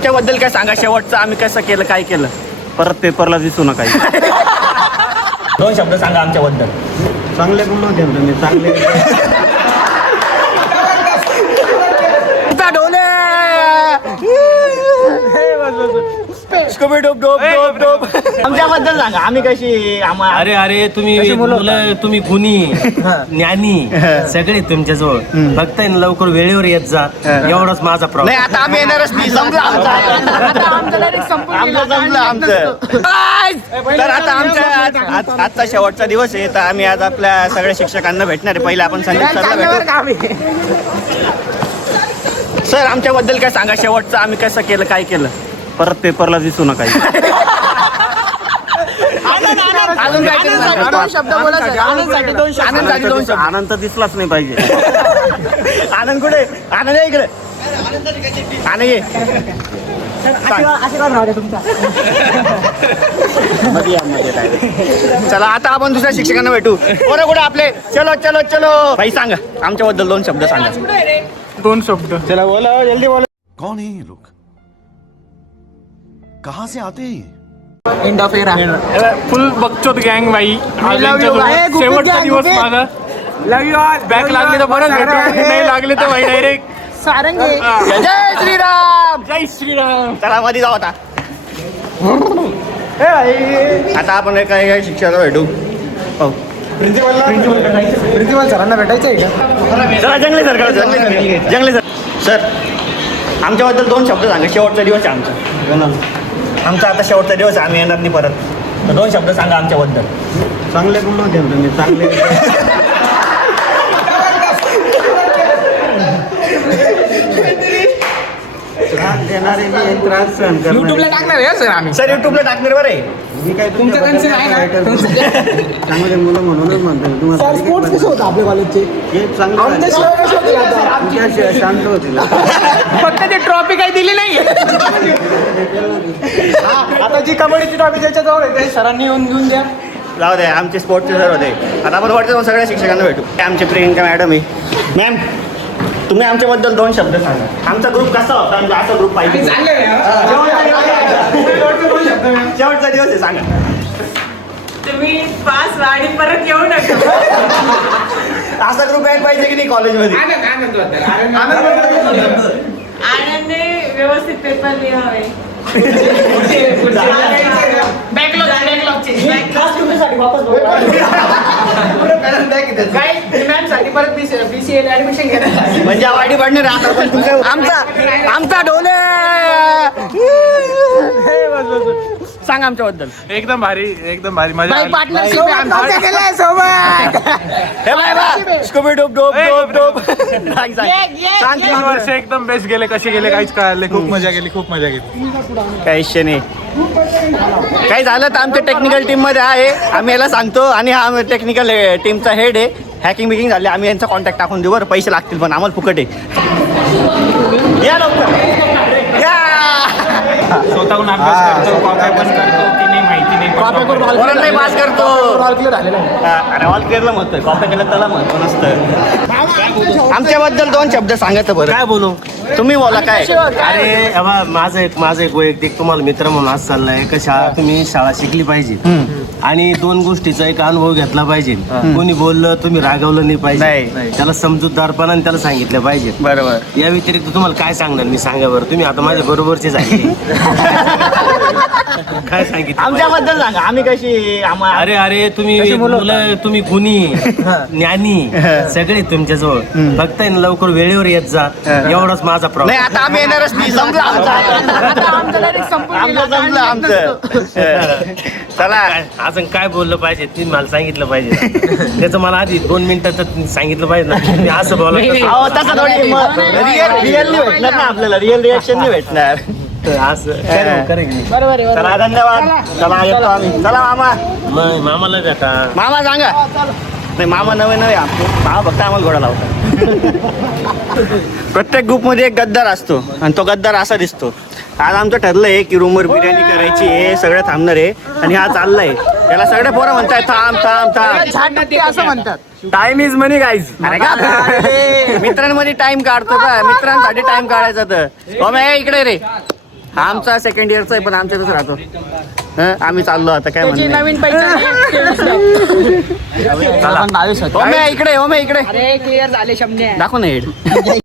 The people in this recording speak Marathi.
आमच्याबद्दल काय सांगा शेवटचं आम्ही कसं केलं काय केलं परत पेपरला दिसू नका. दोन शब्द सांगा आमच्याबद्दल. चांगले गुण होते तुम्ही चांगले. आमच्याबद्दल सांगा आम्ही कशी अरे अरे तुम्ही मुलं तुम्ही गुणी ज्ञानी सगळे तुमच्याजवळ फक्त लवकर वेळेवर येत जा एवढाच माझा नाही. प्रॉब्लेम. आता आम्ही येणारच नाही. संपलं आमचं. तर आता आमच्या आजचा शेवटचा दिवस आहे. तर आम्ही आज आपल्या सगळ्या शिक्षकांना भेटणार आहे. पहिले आपण संदीप सरला भेटू. सर आमच्याबद्दल काय सांगा शेवटचं आम्ही कसं केलं काय केलं परत पेपरला दिसू नका. अजून काय आनंद तर दिसलाच नाही पाहिजे. आनंद कुठे आनंद आहे इकडे. आनंद ये चला आता आपण दुसऱ्या शिक्षकांना भेटू. बरं कुठे आपले चलो चलो चलो भाई सांगा आमच्याबद्दल दोन शब्द सांगा. दोन शब्द चला बोला जल्दी बोला. कौन है ये लोग कहाँ से आते हैं? एंड ऑफ एरा फुल बकचोद गँग बाई. शेवटचा दिवस माझा. बॅक लागले तर बरं भेटू नाही लागले तर भाई डायरेक्ट जय श्रीराम. जय श्रीराम. चला मध्ये जाऊ आता. आता आपण एका शिक्षकाला भेटू. हो प्रिन्सिपल सरांना भेटायचं आहे का? चला जंगले सर जंगले सर. सर आमच्याबद्दल दोन शब्द सांगा. शेवटचा दिवस आहे आमचा आता शेवटचा दिवस आहे. आम्ही येणार नाही परत. तर दोन शब्द सांगा आमच्याबद्दल. चांगले गुण होते तुम्ही चांगले. युट्यूबला टाकणार आहे सर आम्ही. सर युट्यूबला टाकणार बरं आहे. मी काय तुमचं चांगले मुलं म्हणूनच म्हणतो तुम्हाला. स्पोर्ट्स कसं होतं आपल्या कॉलेजचे? हे चांगलं शांत होतील. फक्त ते ट्रॉफी काही दिली नाही. आता जी कबड्डीची ट्रॉफी त्याच्याजवळ आहे ते सरांनी येऊन घेऊन द्या. जाऊ दे आमचे स्पोर्टचे सर होते. आता आपण वाटतं सगळ्या शिक्षकांना भेटू. आमचे प्रियंका मॅडम आहे. मॅम तुम्ही आमच्याबद्दल दोन शब्द सांगा. आमचा ग्रुप कसा होता आमचा असा ग्रुप पाहिजे. शेवटचा दिवस आहे सांगा. तुम्ही पास वाढी परत येऊ नका. असा ग्रुप यायला पाहिजे की नाही कॉलेजमध्ये. आनंदने व्यवस्थित पेपर लिहावे. म्हणजे वाढी पाडणार आता पण तुमचं आमचा ढोले. सांग आमच्याबद्दल. एकदम भारी एकदम भारी मजा आली. हे बाय बा Scooby dope dope dope dope. सांग सांग 3 वर्ष एकदम बेस्ट गेले. कसे गेले काहीच कळाले. खूप मजा गेली खूप मजा गेली. काही विषय नाही. काही झालं तर आमच्या टेक्निकल टीम मध्ये आहे. आम्ही याला सांगतो आणि हा टेक्निकल टीमचा हेड आहे. हॅकिंग बिकिंग झाली आम्ही यांचा कॉन्टॅक्ट टाकून देऊ. बरं पैसे लागतील पण आम्हाला फुकट आहे. या लवकर या. स्वतःहून अभ्यास करतो कॉपी पण करतो की नाही माहिती नाही. नाही पास करतो. अरे ऑल क्लिअरला म्हणतोय. कॉपी केलं त्याला महत्व नसतं. आमच्याबद्दल दोन शब्द सांगायचं बरं. काय बोलू तुम्ही बोला काय. अरे माझं एक वैयक्तिक तुम्हाला मित्र म्हणून आज चाललाय का तुम्ही शाळा शिकली पाहिजे आणि दोन गोष्टीचा एक अनुभव घेतला पाहिजे. कोणी बोललं तुम्ही रागवलं नाही पाहिजे. त्याला समजूतदारपणाने त्याला सांगितलं पाहिजे. बरोबर. या व्यतिरिक्त तुम्हाला काय सांगणार मी सांगा बरं. तुम्ही आता माझ्या बरोबरचे झाले. काय सांगितलं आमच्याबद्दल सांगा आम्ही कशी अरे अरे तुम्ही मुलं तुम्ही गुणी ज्ञानी सगळे तुमच्याजवळ फक्त लवकर वेळेवर येत जा एवढाच माझा नाही. प्रॉब्लेम. आता आम्ही येणारच नाही. संपलं आमचं. चला अजून काय बोललं पाहिजे तुम्ही मला सांगितलं पाहिजे. त्याचं मला आधी 2 मिनिटात सांगितलं पाहिजे ना. मी असं बोलत तसं थोडी रिअल नाही भेटणार ना आपल्याला. रिअल रिएक्शन नाही भेटणार. असं करेन मी. चला धन्यवाद. चला येतो आम्ही. चला मामा. मामाला भेटा. मामा सांगा. नाही मामा नवे मामा फक्त आम्हाला घोडा लावतात. प्रत्येक ग्रुपमध्ये एक गद्दार असतो आणि तो गद्दार असा दिसतो. आज आमचं ठरलंय की रूमवर बिर्याणी करायची आहे. सगळं थांबणार आहे आणि हा चाललाय. त्याला सगळे पोरं म्हणताय थांब थांब थांब असं म्हणतात. Time is money guys. अरे का मित्रांमध्ये टाइम काढतो का. मित्रांसाठी टाइम काढायचा तर इकडे रे. हा आमचा सेकंड इयरचा आहे पण आमच्यातच राहतो. आम्ही चाललो आता काय म्हणणं नवीन पैसा ओमे इकडे अरे क्लिअर झाले शमने दाखव ना हेड